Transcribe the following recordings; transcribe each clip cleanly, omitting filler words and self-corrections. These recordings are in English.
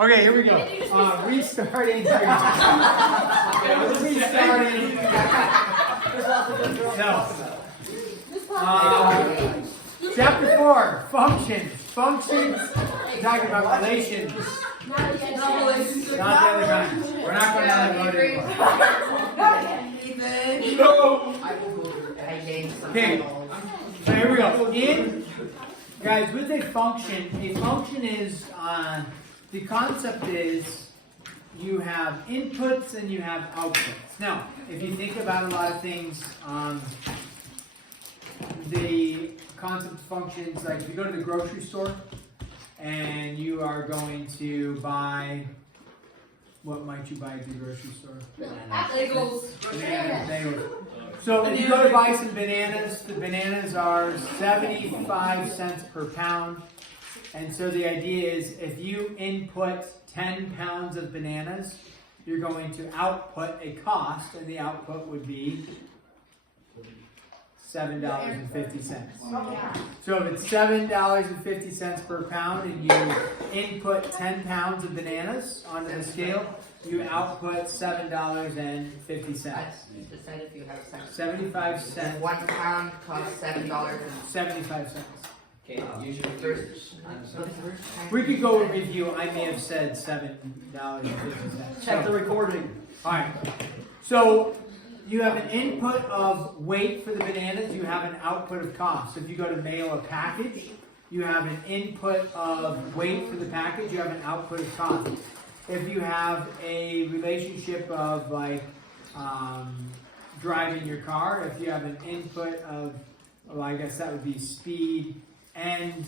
Okay, here we go. Restarting. Restarting. Chapter 4, functions. Functions, talking about relations. Not the other kind. We're not going down that road anymore. Okay, so here we go. Guys, with a function is, the concept is you have inputs and you have outputs. Now, if you think about a lot of things, the concept of functions, like if you go to the grocery store and you are going to buy, what might you buy at the grocery store? Bananas. So if you go to buy some bananas, the bananas are 75 cents per pound. And so the idea is if you input 10 pounds of bananas, you're going to output a cost, and the output would be $7.50. So if it's $7.50 per pound and you input 10 pounds of bananas onto the scale, you output $7.50. Decide if you have 75 cents. 1 pound costs $7. 75 cents. Okay, usually first. We could go and review. I may have said $7.50. Check the recording. All right. So you have an input of weight for the bananas. You have an output of cost. So if you go to mail a package, you have an input of weight for the package. You have an output of cost. If you have a relationship of like driving your car, if you have an input of, well, I guess that would be speed and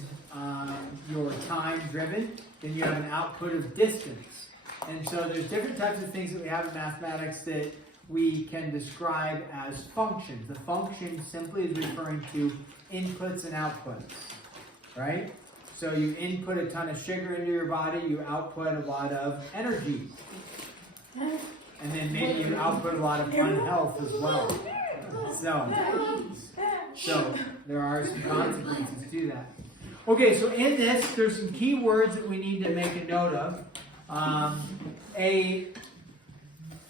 your time driven, then you have an output of distance. And so there's different types of things that we have in mathematics that we can describe as functions. The function simply is referring to inputs and outputs, right? So you input a ton of sugar into your body, you output a lot of energy. And then maybe you output a lot of unhealth as well. So there are some consequences to that. Okay, so in this, there's some key words that we need to make a note of. A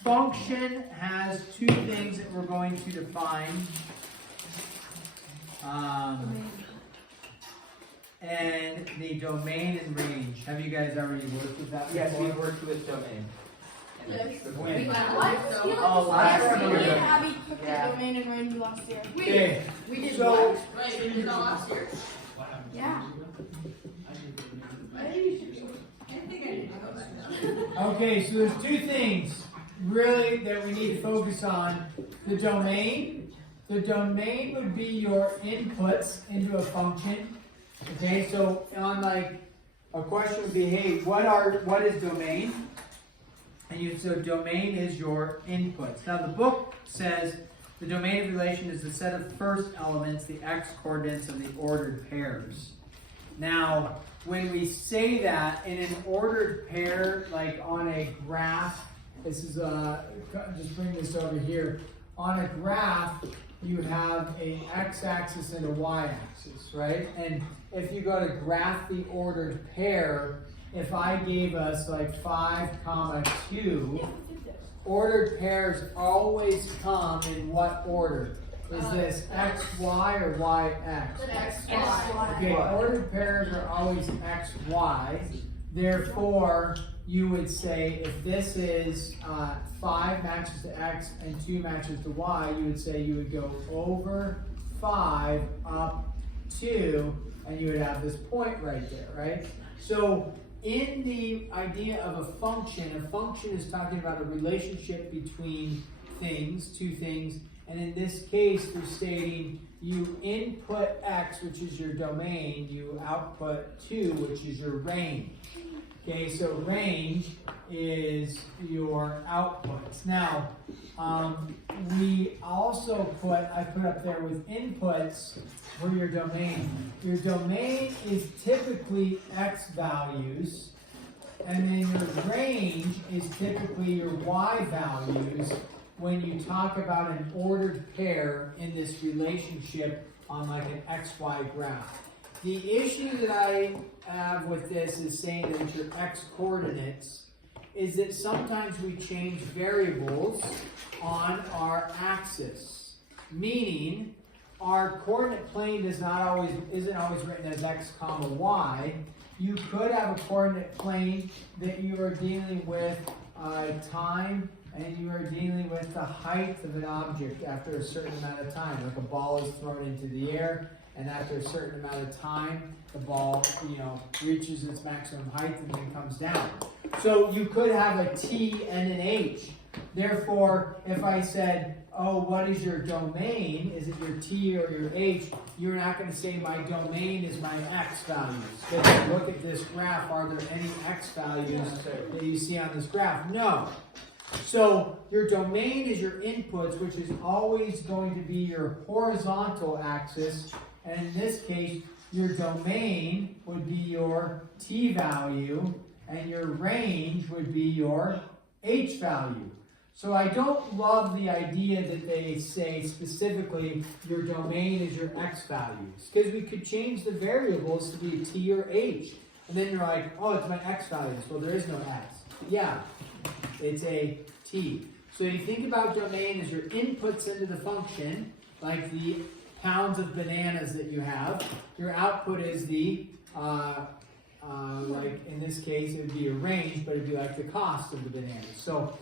function has two things that we're going to define. And the domain and range. Have you guys already worked with that before? Yes, we worked with domain. When? Last year. Abby took the domain and range last year. Okay. We did So, what? We did that last year. Yeah. I think I need to go back now. okay, so there's two things really that we need to focus on. The domain. The domain would be your inputs into a function. Okay, so on like a question would be, hey, what is domain? And so domain is your inputs. Now the book says the domain of relation is the set of first elements, the x coordinates of the ordered pairs. Now, when we say that in an ordered pair, like on a graph, this is just bring this over here. On a graph, you have a x-axis and a y-axis, right? And if you go to graph the ordered pair, if I gave us like 5, 2, ordered pairs always come in what order? Is this xy or yx? Okay, ordered pairs are always xy. Therefore, you would say if this is 5 matches to x and 2 matches to y, you would say you would go over 5 up 2, and you would have this point right there, right? So in the idea of a function is talking about a relationship between things, two things, and in this case, we're stating you input x, which is your domain, you output 2, which is your range. Okay, so range is your outputs. Now, we also I put up there with inputs for your domain. Your domain is typically x values, and then your range is typically your y values when you talk about an ordered pair in this relationship on like an XY graph. The issue that I have with this is saying that your x coordinates is that sometimes we change variables on our axis, meaning our coordinate plane isn't always written as x comma y. You could have a coordinate plane that you are dealing with time, and you are dealing with the height of an object after a certain amount of time, like a ball is thrown into the air, and after a certain amount of time, the ball, reaches its maximum height and then comes down. So you could have a t and an h. Therefore, if I said, oh, what is your domain? Is it your t or your h? You're not going to say my domain is my x values. Because if you look at this graph, are there any x values that you see on this graph? No. So your domain is your inputs, which is always going to be your horizontal axis. And in this case, your domain would be your t value, and your range would be your h value. So I don't love the idea that they say specifically your domain is your x values, because we could change the variables to be t or h. And then you're like, oh, it's my x values. Well, there is no x. Yeah, it's a t. So you think about domain as your inputs into the function, like the pounds of bananas that you have. Your output is the, like in this case, it would be a range, but it would be like the cost of the bananas. So,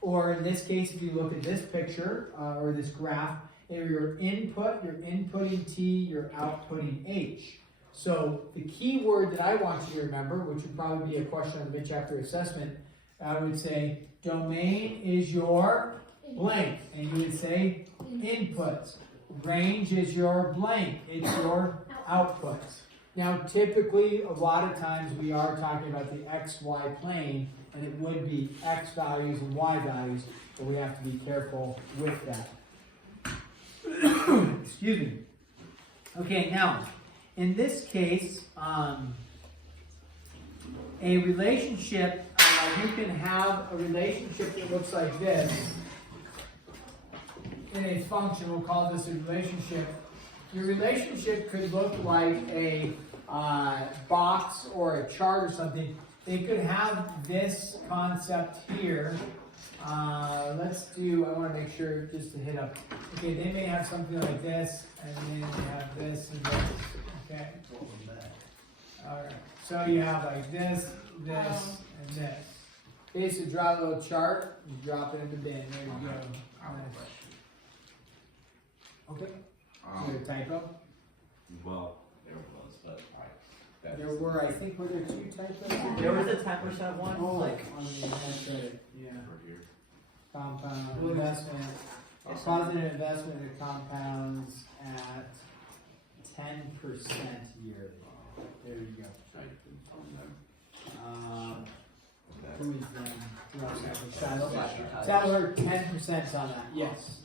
or in this case, if you look at this picture, or this graph, your input, you're inputting t, you're outputting h. So the key word that I want you to remember, which would probably be a question on the mid-chapter assessment, I would say domain is your blank, and you would say inputs. Range is your blank, it's your outputs. Now typically, a lot of times we are talking about the xy plane, and it would be x values and y values, but we have to be careful with that. Excuse me. Okay, now, in this case, a relationship, you can have a relationship that looks like this. In a function, we'll call this a relationship. Your relationship could look like a box or a chart or something. They could have this concept here. Let's do, I want to make sure just to hit up. Okay, they may have something like this, and then they have this and this. Okay. Alright, so you have like this, this, and this. Okay, so draw a little chart, you drop it in the bin. There you go. Nice. Okay. Is there a typo? Well, there was, but There were, I think, were there 2 typos? There was a 10% one. Oh, Like, on the enhanced credit, yeah. over here. Compound investment, positive investment that compounds at 10% yearly. There you go. Who is them? Who else has it? Tyler, 10% on that, yes.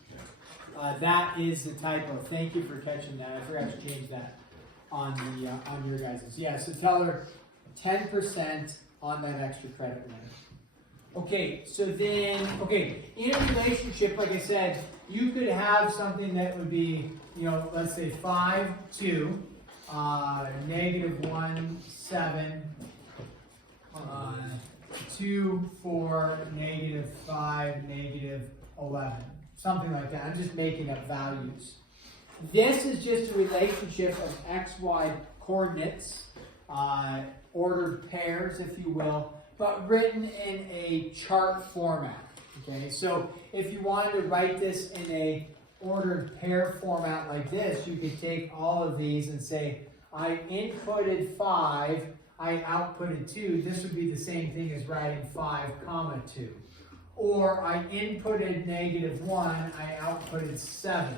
That is the typo. Thank you for catching that. I forgot to change that on the on your guys's. Yeah, so tell her 10% on that extra credit limit. Okay, so then, in a relationship, like I said, you could have something that would be, let's say 5, 2, -1, 7, 2, 4, -5, -11. Something like that. I'm just making up values. This is just a relationship of xy coordinates, ordered pairs, if you will, but written in a chart format. Okay, so if you wanted to write this in a ordered pair format like this, you could take all of these and say, I inputted 5, I outputted 2. This would be the same thing as writing 5, 2. Or I inputted -1, I outputted 7.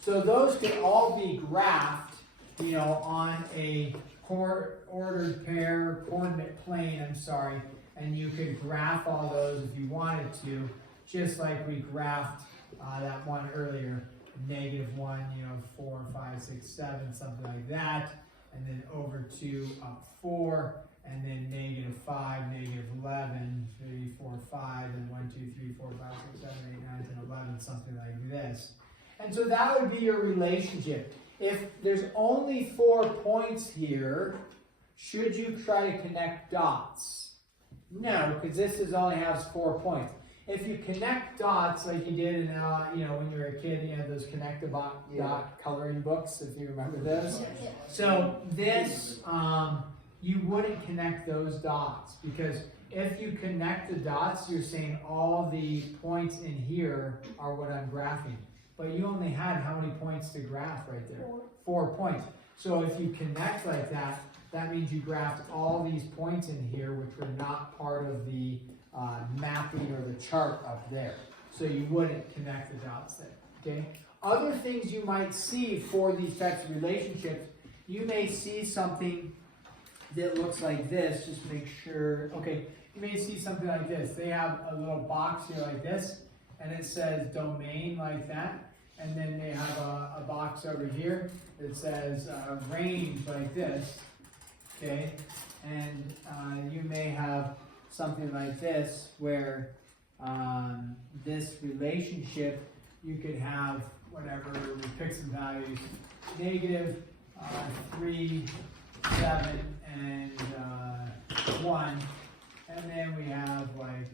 So those could all be graphed, on a ordered pair, coordinate plane, and you could graph all those if you wanted to, just like we graphed that one earlier, -1, 4, 5, 6, 7, something like that, and then over to 4, and then -5, -11, 3, 4, 5, and 1, 2, 3, 4, 5, 6, 7, 8, 9, 10, 11, something like this. And so that would be your relationship. if there's only 4 points here, should you try to connect dots? No, because this only has 4 points. If you connect dots like you did in, when you were a kid, you had those connect the dot coloring books, if you remember those. So this, you wouldn't connect those dots, because if you connect the dots, you're saying all the points in here are what I'm graphing. But you only had how many points to graph right there? 4 points. So if you connect like that, that means you graphed all these points in here, which were not part of the mapping or the chart up there. So you wouldn't connect the dots there, okay? Other things you might see for these types of relationships, you may see something that looks like this, just make sure, okay, you may see something like this. They have a little box here like this, and it says domain like that, and then they have a box over here that says range like this, okay, and you may have something like this where this relationship, you could have whatever, we pick some values, negative 3, 7, and 1, and then we have like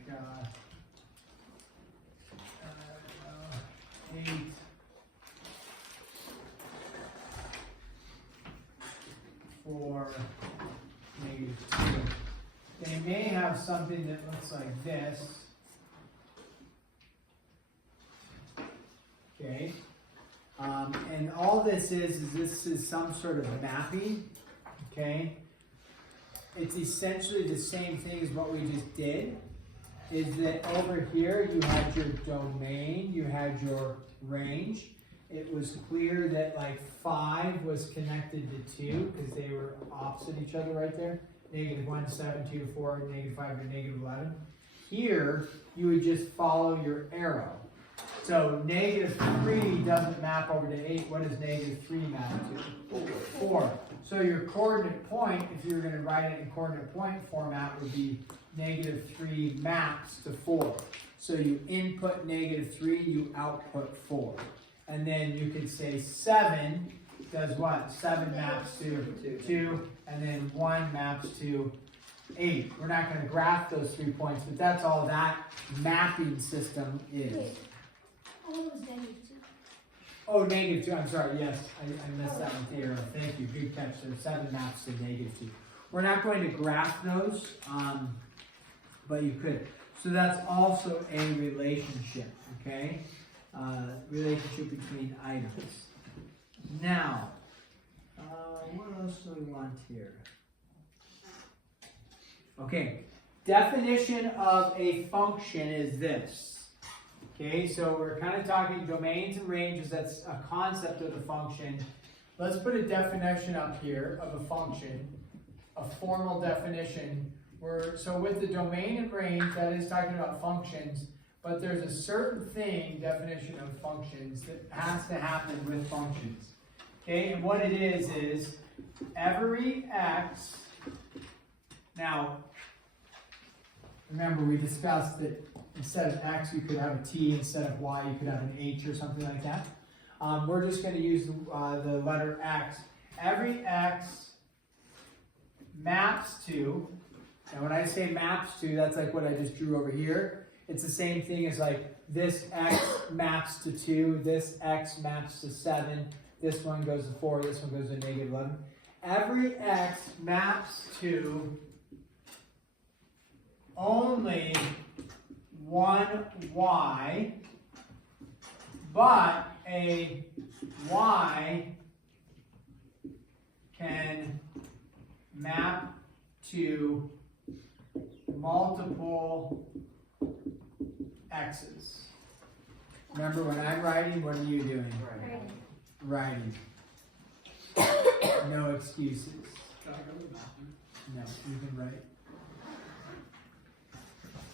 8, 4, negative 2. They may have something that looks like this. Okay. And all this is some sort of mapping. Okay. It's essentially the same thing as what we just did. Is that over here you had your domain, you had your range. It was clear that like 5 was connected to 2 because they were opposite each other right there. -1 to 7, 2 to 4, -5 to -11. Here, you would just follow your arrow. So -3 doesn't map over to 8. What does -3 map to? 4. So your coordinate point, if you were going to write it in coordinate point format, would be -3 maps to 4. So you input -3, you output 4. And then you could say 7 does what? 7 maps to 2, and then 1 maps to 8. We're not going to graph those 3 points, but that's all that mapping system is. Oh, it was -2. Oh, -2, I'm sorry, yes, I missed that one there. Thank you, good catch. So 7 maps to -2. We're not going to graph those, but you could. So that's also a relationship, okay? Relationship between items. Now, what else do we want here? Okay, definition of a function is this. Okay, so we're kind of talking domains and ranges. That's a concept of the function. Let's put a definition up here of a function, a formal definition. So with the domain and range, that is talking about functions, but there's a certain thing, definition of functions, that has to happen with functions. Okay, and what it is every x, now, remember we discussed that instead of x, you could have a t, instead of y, you could have an h or something like that. We're just going to use the letter x. Every x maps to, and when I say maps to, that's like what I just drew over here. It's the same thing as like this x maps to 2, this x maps to 7, this one goes to 4, this one goes to -11. Every x maps to only one y, but a y can map to multiple x's. Remember, when I'm writing, what are you doing? Writing. No excuses. No, you can write.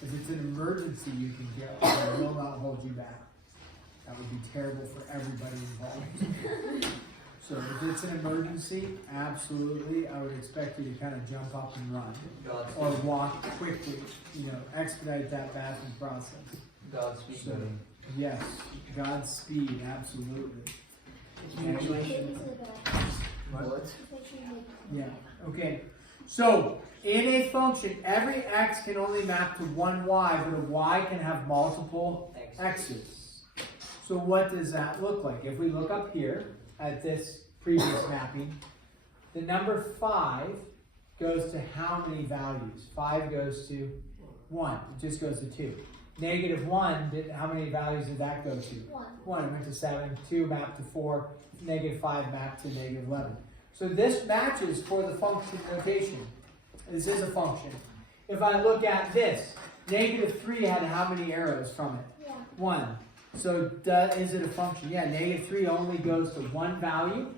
If it's an emergency, you can go. I will not hold you back. That would be terrible for everybody involved. So if it's an emergency, absolutely, I would expect you to kind of jump up and run. Or walk quickly, expedite that bathroom process. Godspeed. So, yes, Godspeed, absolutely. What? Yeah, okay. So, in a function, every x can only map to one y, but a y can have multiple x's. So what does that look like? If we look up here at this previous mapping, the number 5 goes to how many values? 5 goes to 1. It just goes to 2. Negative 1, how many values did that go to? 1. It went to 7. 2 mapped to 4. Negative 5 mapped to negative 11. So this matches for the function notation. This is a function. If I look at this, negative 3 had how many arrows from it? 1. So is it a function? Yeah, negative 3 only goes to one value.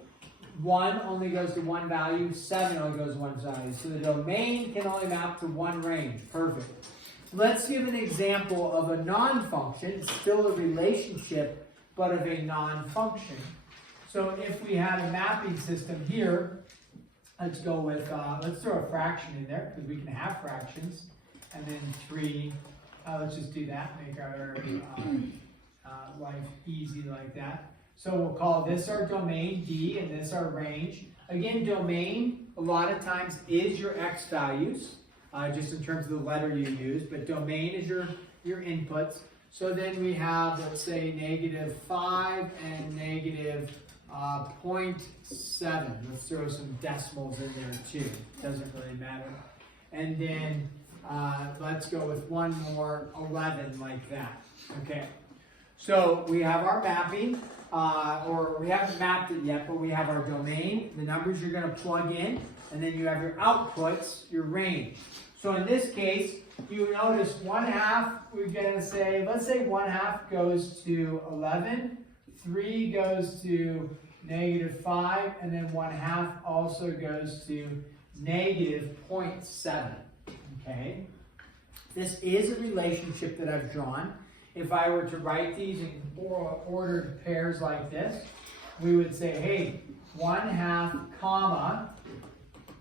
1 only goes to one value. 7 only goes to one value. So the domain can only map to one range. Perfect. Let's give an example of a non-function. It's still a relationship, but of a non-function. So if we had a mapping system here, let's go with, let's throw a fraction in there, because we can have fractions. And then 3, let's just do that, make our life easy like that. So we'll call this our domain, D, and this our range. Again, domain, a lot of times, is your x values, just in terms of the letter you use, but domain is your inputs. So then we have, let's say, negative 5 and negative 0.7. Let's throw some decimals in there too. Doesn't really matter. And then let's go with one more, 11, like that. Okay. So we have our mapping, or we haven't mapped it yet, but we have our domain, the numbers you're going to plug in, and then you have your outputs, your range. So in this case, you notice 1/2, we're going to say, let's say 1/2 goes to 11, 3 goes to negative 5, and then 1/2 also goes to negative 0.7. Okay? This is a relationship that I've drawn. If I were to write these in ordered pairs like this, we would say, hey, 1/2 comma,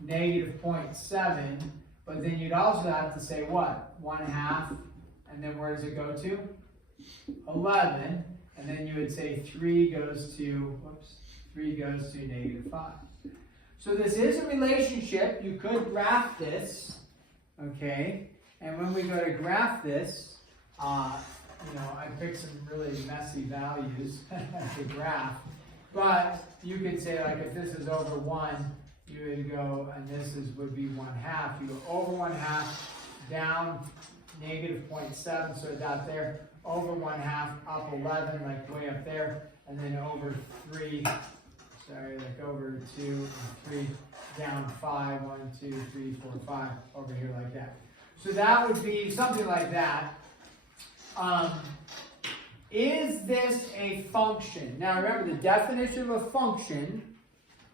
negative 0.7, but then you'd also have to say what? 1/2, and then where does it go to? 11, and then you would say 3 goes to, negative 5. So this is a relationship. You could graph this, okay? And when we go to graph this, I picked some really messy values to graph. But you could say, like, if this is over 1, you would go, and this would be 1/2. You go over 1/2, down negative 0.7, so it's out there. Over 1/2, up 11, like way up there. And then over 3, like over 2 and 3, down 5, 1, 2, 3, 4, 5, over here like that. So that would be something like that. Is this a function? Now remember, the definition of a function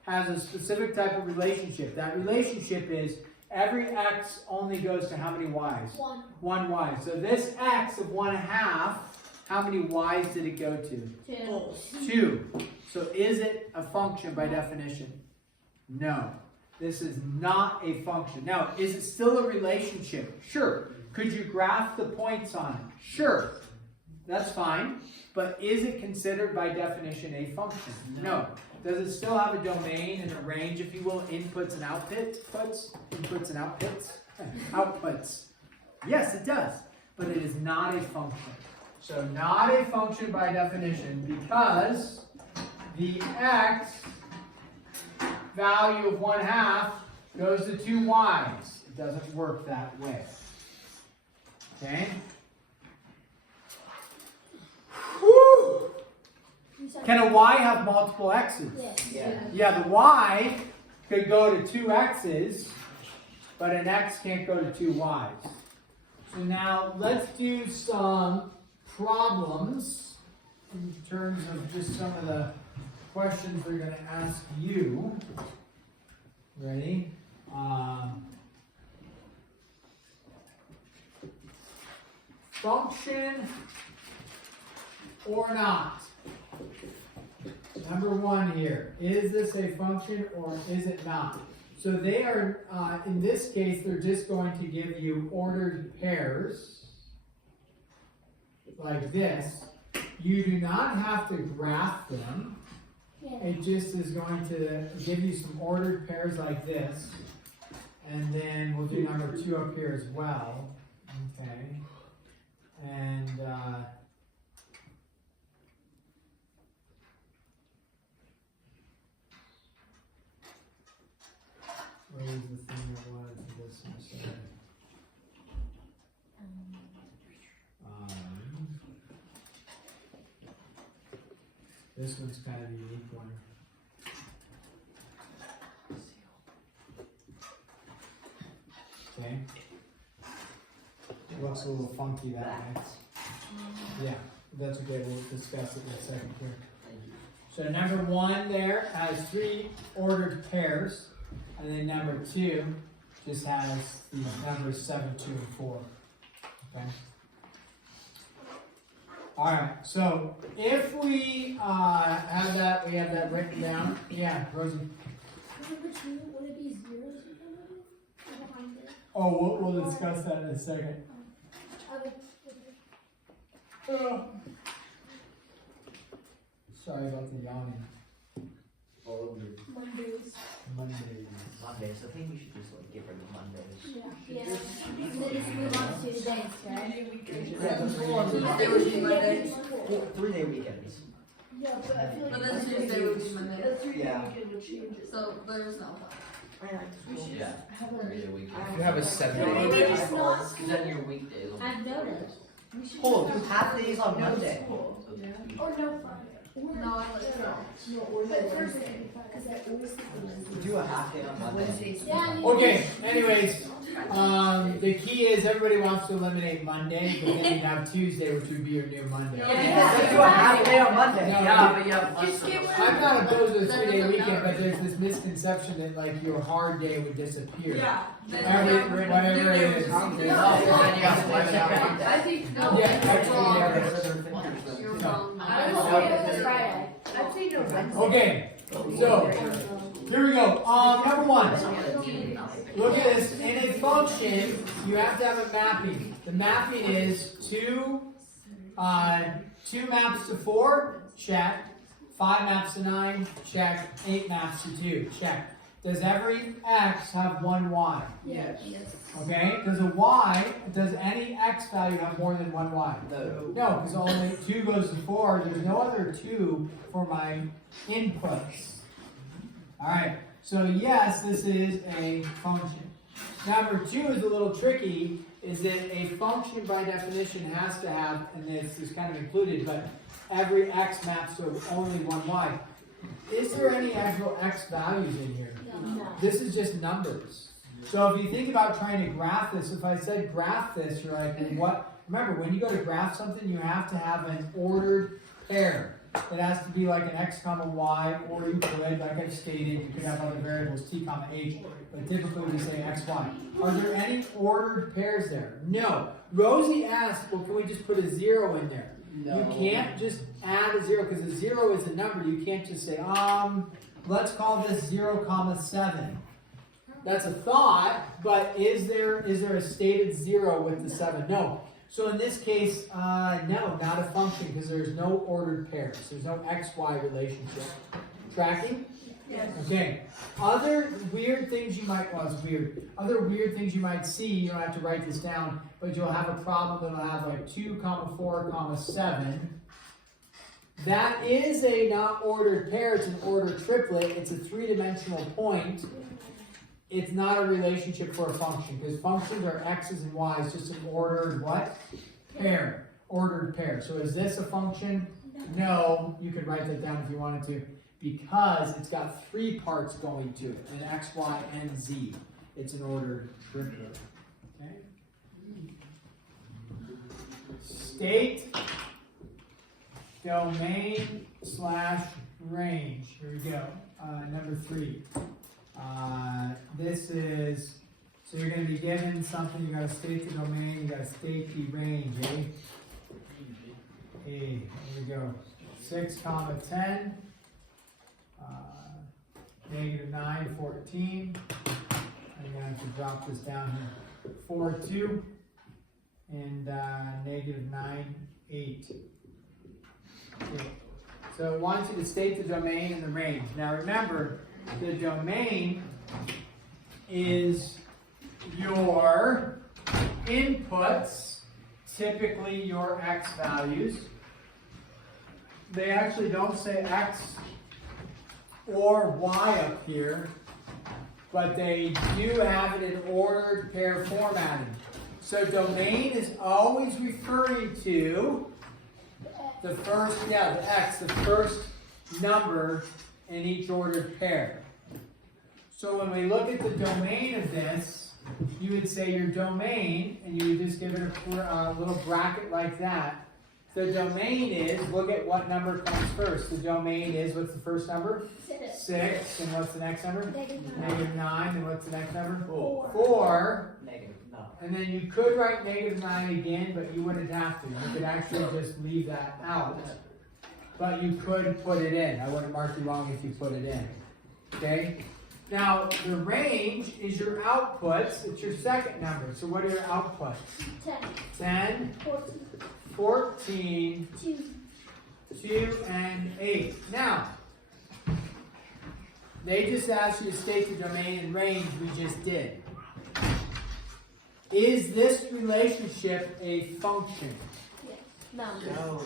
has a specific type of relationship. That relationship is every x only goes to how many y's? 1. 1 y. So this x of 1/2, how many y's did it go to? 2. 2. So is it a function by definition? No. This is not a function. Now, is it still a relationship? Sure. Could you graph the points on it? Sure. That's fine. But is it considered by definition a function? No. Does it still have a domain and a range, if you will, inputs and outputs? Inputs and outputs? Outputs. Yes, it does. But it is not a function. So not a function by definition, because the x value of 1/2 goes to 2 y's. It doesn't work that way. Okay? Whew. Can a y have multiple x's? Yes. Yeah, the y could go to 2 x's, but an x can't go to 2 y's. So now let's do some problems in terms of just some of the questions they're going to ask you. Ready? Function or not? Number 1 here. Is this a function or is it not? So they are, in this case, they're just going to give you ordered pairs like this. You do not have to graph them. it just is going to give you some ordered pairs like this. And then we'll do number 2 up here as well. Okay. And where is the thing I wanted to this one? This one's kind of a unique one. Okay. Looks a little funky that way. Yeah, that's okay. We'll discuss it in a second here. So number 1 there has 3 ordered pairs, and then number 2 just has the numbers 7, 2, and 4. Okay. All right. So if we have that written down. Yeah, Rosie. Number 2, would it be zeros or something? Or behind it? Oh, we'll discuss that in a second. Sorry about the yawning. Mondays. Mondays. Mondays, I think we should just like get rid of Mondays. Yeah. And then just move on to Tuesdays, right? Tuesday would be Monday. 3-day weekends. Yeah, but I feel like. But then Tuesday would be Monday. Yeah. So there's no. Yeah. Every week. If you have a 7-day Maybe weekend, it's not. then your weekdays will be. I've noticed. Cool, do half days on Monday. Or no Friday. No, I like But Thursday, because I always think Do a half day on Monday. Yeah, I mean. Okay, anyways, the key is everybody wants to eliminate Monday, but then you'd have Tuesday, which would be your new Monday. Let's do a half day on Monday. No, Yeah, but you have I'm not opposed to a 3-day weekend, but there's this misconception that like your hard day would disappear. Yeah. Whatever it is. I think no. Yeah, actually, yeah. You're No. wrong. I was saying it was Friday. I'd say no Wednesday. Okay, so here we go. Number 1. Look at this. In a function, you have to have a mapping. The mapping is 2 maps to 4, check. 5 maps to 9, check. 8 maps to 2, check. Does every x have 1 y? Yes. Okay, does a y, does any x value have more than 1 y? No. No, because only 2 goes to 4. There's no other 2 for my inputs. Alright, so yes, this is a function. Number 2 is a little tricky, is that a function by definition has to have, and this is kind of included, but every x maps to only 1 y. Is there any actual x values in here? No. This is just numbers. So if you think about trying to graph this, if I said graph this, you're like, well, what? Remember, when you go to graph something, you have to have an ordered pair. It has to be like an x comma y, or you could, like I've stated, you could have other variables, t comma h, but typically we say x, y. Are there any ordered pairs there? No. Rosie asked, well, can we just put a 0 in there? No. You can't just add a 0, because a 0 is a number. You can't just say, let's call this 0, comma 7. That's a thought, but is there a stated 0 with the 7? No. So in this case, no, not a function, because there's no ordered pairs. There's no x-y relationship. Tracking? Yes. Okay. Other weird things you might, other weird things you might see, you don't have to write this down, but you'll have a problem that'll have like 2, comma 4, comma 7. That is a not ordered pair, it's an ordered triplet. It's a 3-dimensional point. It's not a relationship for a function, because functions are x's and y's, just an ordered what? Pair. Ordered pair. So is this a function? No. You could write that down if you wanted to, because it's got 3 parts going to it, an x, y, and z. It's an ordered triplet. Okay? State, domain, / range. Here we go. Number 3. This is, so you're going to be given something, you got to state the domain, you got to state the range, eh? Here we go. 6, comma 10, -9, 14. I'm going to have to drop this down here. 4, 2, and -9, 8. Okay. So it wants you to state the domain and the range. Now remember, the domain is your inputs, typically your x values. They actually don't say x or y up here, but they do have it in ordered pair formatting. So domain is always referring to the first, the x, the first number in each ordered pair. So when we look at the domain of this, you would say your domain, and you would just give it a little bracket like that. The domain is, look at what number comes first. The domain is, what's the first number? 6. And what's the next number? -9. And what's the next number? 4. Negative, no. And then you could write -9 again, but you wouldn't have to. You could actually just leave that out. But you could put it in. I wouldn't mark you wrong if you put it in. Okay? Now, the range is your outputs. It's your second number. So what are your outputs? 10, 14, 2, and 8. Now, they just asked you to state the domain and range. We just did. Is this relationship a function? No.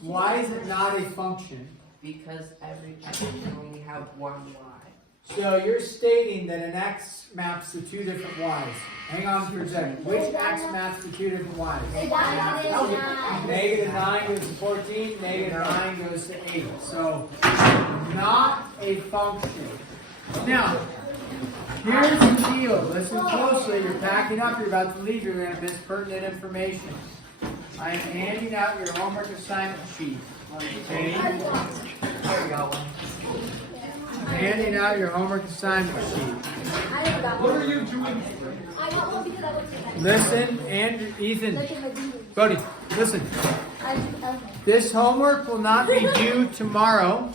Why is it not a function? Because every x can only have one y. So you're stating that an x maps to two different y's. Hang on for a second. Which x maps to two different y's? -9 goes to 14, -9 goes to 8. So, not a function. Now, here's the deal. Listen closely. You're packing up. You're about to leave. You're going to miss pertinent information. I am handing out your homework assignment sheet. Okay? There we go. I'm handing out your homework assignment sheet. What are you doing? I got one because I looked at that. Listen, Andrew, Ethan, Look at my videos. Bodie, listen. Okay. This homework will not be due tomorrow.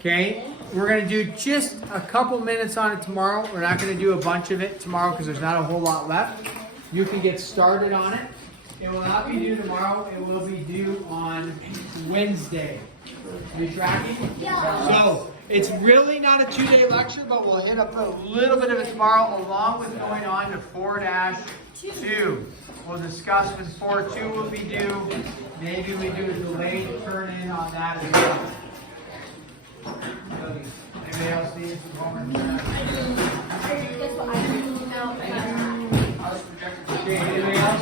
Okay? We're going to do just a couple minutes on it tomorrow. We're not going to do a bunch of it tomorrow because there's not a whole lot left. You can get started on it. It will not be due tomorrow. It will be due on Wednesday. Are you tracking? Yeah. So, it's really not a 2-day lecture, but we'll hit up a little bit of it tomorrow along with going on to 4-2. We'll discuss when 4-2 will be due. Maybe we do a delayed turn in on that as well. Anybody else need some homework? Guess what? I didn't know. Okay, anybody else?